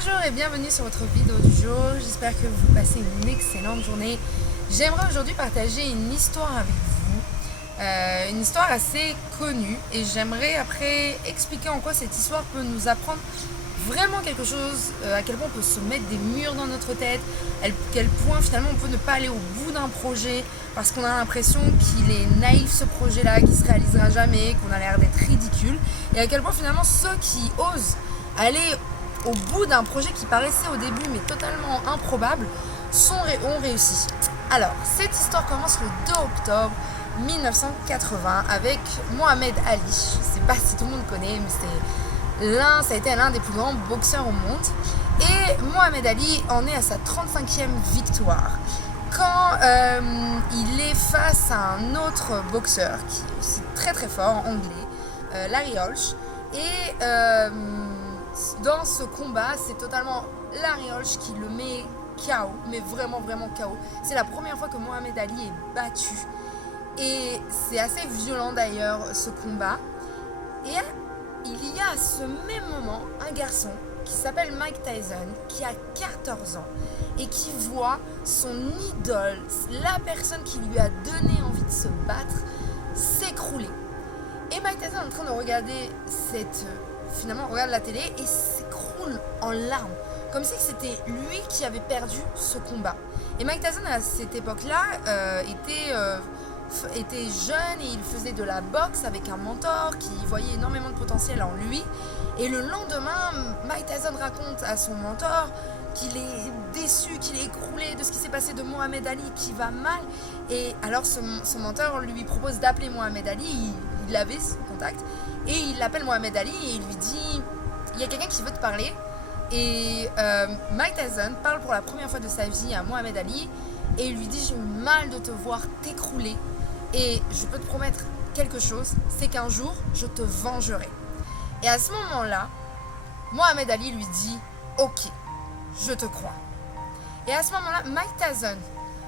Bonjour et bienvenue sur votre vidéo du jour, j'espère que vous passez une excellente journée. J'aimerais aujourd'hui partager une histoire avec vous, une histoire assez connue, et j'aimerais après expliquer en quoi cette histoire peut nous apprendre vraiment quelque chose, à quel point on peut se mettre des murs dans notre tête, à quel point finalement on peut ne pas aller au bout d'un projet parce qu'on a l'impression qu'il est naïf ce projet-là, qu'il ne se réalisera jamais, qu'on a l'air d'être ridicule, et à quel point finalement ceux qui osent aller au bout d'un projet qui paraissait au début mais totalement improbable ont réussi. Alors, cette histoire commence le 2 octobre 1980 avec Mohamed Ali. Je ne sais pas si tout le monde connaît, mais ça a été l'un des plus grands boxeurs au monde. Et Mohamed Ali en est à sa 35e victoire quand il est face à un autre boxeur qui est aussi très très fort, anglais, Larry Holch. Et dans ce combat, c'est totalement Larry Holch qui le met KO, mais vraiment KO. C'est la première fois que Mohamed Ali est battu. Et c'est assez violent d'ailleurs ce combat. Et il y a à ce même moment un garçon qui s'appelle Mike Tyson, qui a 14 ans et qui voit son idole, la personne qui lui a donné envie de se battre, s'écrouler. Et Mike Tyson est en train de regarder finalement regarde la télé et s'écroule en larmes, comme si c'était lui qui avait perdu ce combat. Et Mike Tyson à cette époque-là était jeune et il faisait de la boxe avec un mentor qui voyait énormément de potentiel en lui. Et le lendemain, Mike Tyson raconte à son mentor qu'il est déçu, qu'il est écroulé de ce qui s'est passé de Mohamed Ali, qui va mal. Et alors son mentor lui propose d'appeler Mohamed Ali, il avait ce contact, et il appelle Mohamed Ali et il lui dit « Il y a quelqu'un qui veut te parler ». Et Mike Tyson parle pour la première fois de sa vie à Mohamed Ali et il lui dit « J'ai eu mal de te voir t'écrouler et je peux te promettre quelque chose, c'est qu'un jour je te vengerai ». Et à ce moment-là, Mohamed Ali lui dit « Ok, je te crois ». Et à ce moment-là, Mike Tyson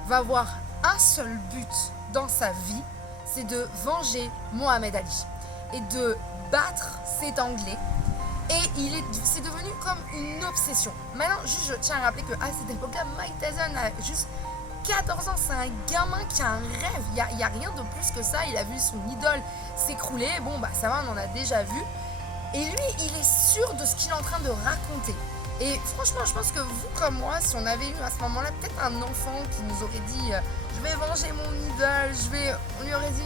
va avoir un seul but dans sa vie, c'est de venger Mohamed Ali et de battre cet Anglais. Et c'est devenu comme une obsession. Maintenant, juste, je tiens à rappeler qu'à cette époque-là, Mike Tyson a juste 14 ans. C'est un gamin qui a un rêve. Il n'y a rien de plus que ça. Il a vu son idole s'écrouler. Bon, bah ça va, on en a déjà vu. Et lui, il est sûr de ce qu'il est en train de raconter. Et franchement, je pense que vous comme moi, si on avait eu à ce moment-là peut-être un enfant qui nous aurait dit je vais venger mon idole, on lui aurait dit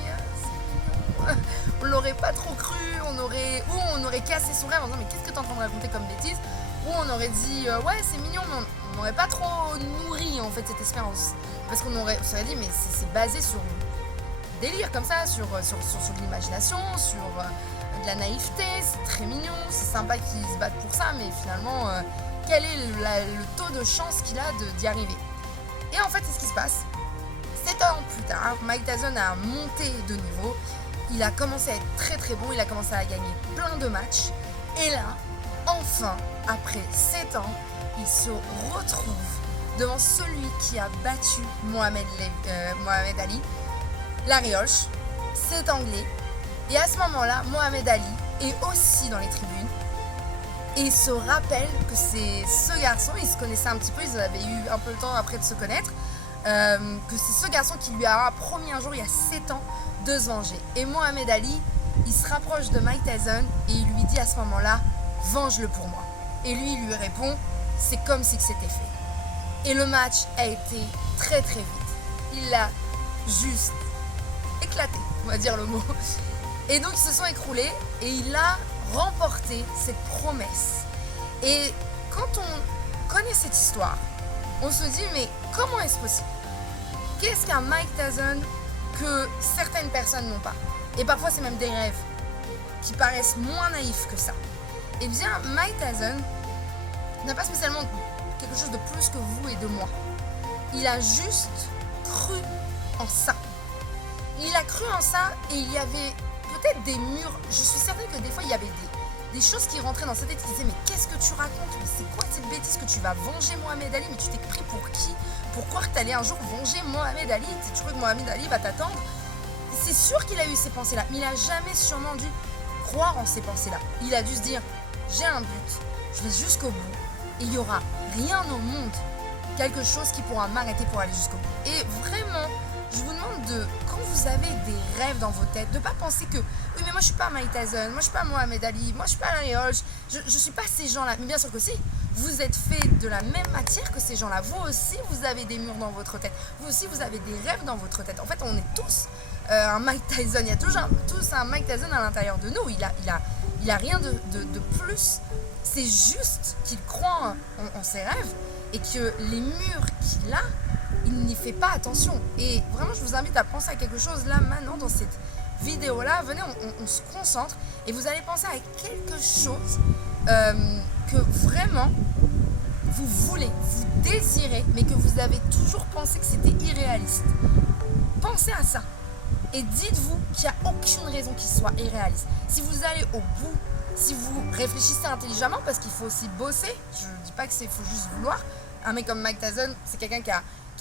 on l'aurait pas trop cru, on aurait cassé son rêve en disant mais qu'est-ce que t'es en train de raconter comme bêtise, ou on aurait dit ouais c'est mignon, mais on n'aurait pas trop nourri en fait cette espérance, parce qu'on s'aurait dit mais c'est basé sur un délire comme ça, sur l'imagination, sur de la naïveté, c'est très mignon, c'est sympa qu'ils se battent pour ça, mais finalement quel est le taux de chance qu'il a d'y arriver. Et en fait c'est ce qui se passe. 7 ans plus tard, Mike Tyson a monté de niveau, il a commencé à être très très bon, il a commencé à gagner plein de matchs, et là, enfin, après 7 ans, il se retrouve devant celui qui a battu Mohamed Ali, Larry Holch, cet Anglais. Et à ce moment-là, Mohamed Ali est aussi dans les tribunes et se rappelle que c'est ce garçon, ils se connaissaient un petit peu, ils avaient eu un peu le temps après de se connaître, que c'est ce garçon qui lui a promis un jour, il y a 7 ans, de se venger. Et Mohamed Ali, il se rapproche de Mike Tyson et il lui dit à ce moment-là « Venge-le pour moi ». Et lui, il lui répond « C'est comme si c'était fait ». Et le match a été très très vite. Il l'a juste éclaté, on va dire le mot. Et donc ils se sont écroulés et il a remporté cette promesse. Et quand on connaît cette histoire, on se dit mais comment est-ce possible? Qu'est-ce qu'un Mike Tyson que certaines personnes n'ont pas? Et parfois c'est même des rêves qui paraissent moins naïfs que ça. Eh bien Mike Tyson n'a pas spécialement quelque chose de plus que vous et de moi. Il a juste cru en ça. Il a cru en ça et il y avait peut-être des murs. Je suis certaine que des fois il y avait des choses qui rentraient dans sa tête qui disaient mais qu'est-ce que tu racontes? Mais c'est quoi cette bêtise que tu vas venger Mohamed Ali? Mais tu t'es pris pour qui? Pour croire que tu allais un jour venger Mohamed Ali? Tu crois que Mohamed Ali va t'attendre? C'est sûr qu'il a eu ces pensées-là, mais il n'a jamais sûrement dû croire en ces pensées-là. Il a dû se dire j'ai un but, je vais jusqu'au bout Et il n'y aura rien au monde, quelque chose qui pourra m'arrêter pour aller jusqu'au bout. Et vraiment, je vous demande de, quand vous avez des rêves dans vos têtes, de ne pas penser que oui mais moi je suis pas Mike Tyson, moi je suis pas Mohamed Ali, moi je suis pas Larry Holmes, je suis pas ces gens-là. Mais bien sûr que si, vous êtes fait de la même matière que ces gens-là. Vous aussi vous avez des murs dans votre tête, vous aussi vous avez des rêves dans votre tête. En fait on est tous un Mike Tyson, il y a tous un Mike Tyson à l'intérieur de nous. Il a rien de plus, c'est juste qu'il croit en ses rêves et que les murs qu'il a, il n'y fait pas attention. Et vraiment, je vous invite à penser à quelque chose là, maintenant, dans cette vidéo-là. Venez, on se concentre et vous allez penser à quelque chose que vraiment vous voulez, vous désirez, mais que vous avez toujours pensé que c'était irréaliste. Pensez à ça et dites-vous qu'il n'y a aucune raison qu'il soit irréaliste. Si vous allez au bout, si vous réfléchissez intelligemment, parce qu'il faut aussi bosser, je ne dis pas que c'est faut juste vouloir. Un mec comme Mike Tyson, c'est quelqu'un qui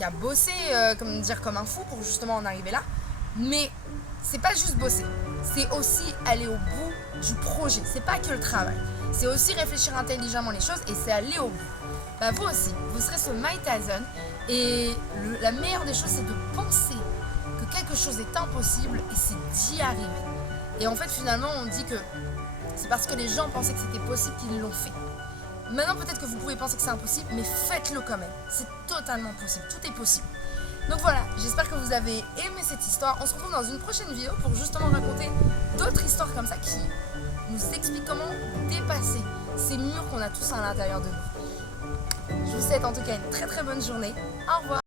a bossé comme un fou pour justement en arriver là. Mais c'est pas juste bosser, c'est aussi aller au bout du projet. C'est pas que le travail, c'est aussi réfléchir intelligemment les choses et c'est aller au bout. Bah vous aussi, vous serez ce Mike Tyson et la meilleure des choses c'est de penser que quelque chose est impossible et c'est d'y arriver. Et en fait finalement on dit que c'est parce que les gens pensaient que c'était possible qu'ils l'ont fait. Maintenant peut-être que vous pouvez penser que c'est impossible, mais faites-le quand même. C'est totalement possible, tout est possible. Donc voilà, j'espère que vous avez aimé cette histoire. On se retrouve dans une prochaine vidéo pour justement raconter d'autres histoires comme ça qui nous expliquent comment dépasser ces murs qu'on a tous à l'intérieur de nous. Je vous souhaite en tout cas une très très bonne journée. Au revoir.